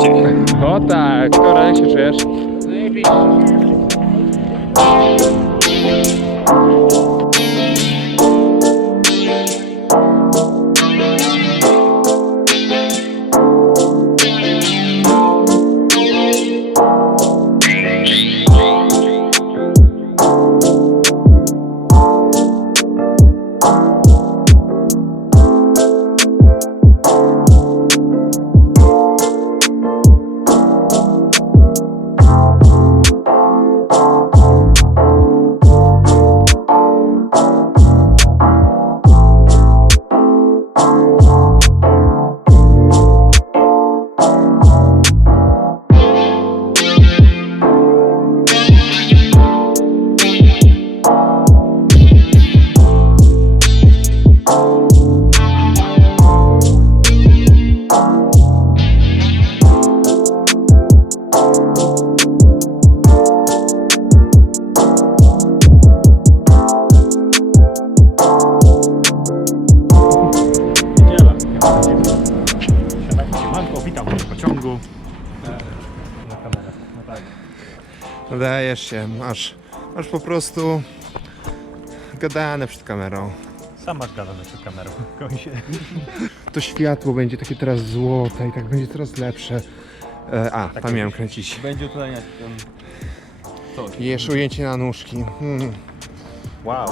O tak, skoro jak się czujesz? Siemanko, witam w pociągu. Na kamerę. No tak. Dajesz się, masz, masz po prostu gadane przed kamerą. Sam masz gadane przed kamerą. Końsie. To światło będzie takie teraz złote i tak będzie coraz lepsze. E, a, tam miałem kręcić. Będzie tutaj jak ten... Jeszcze ujęcie na nóżki. Mm. Wow.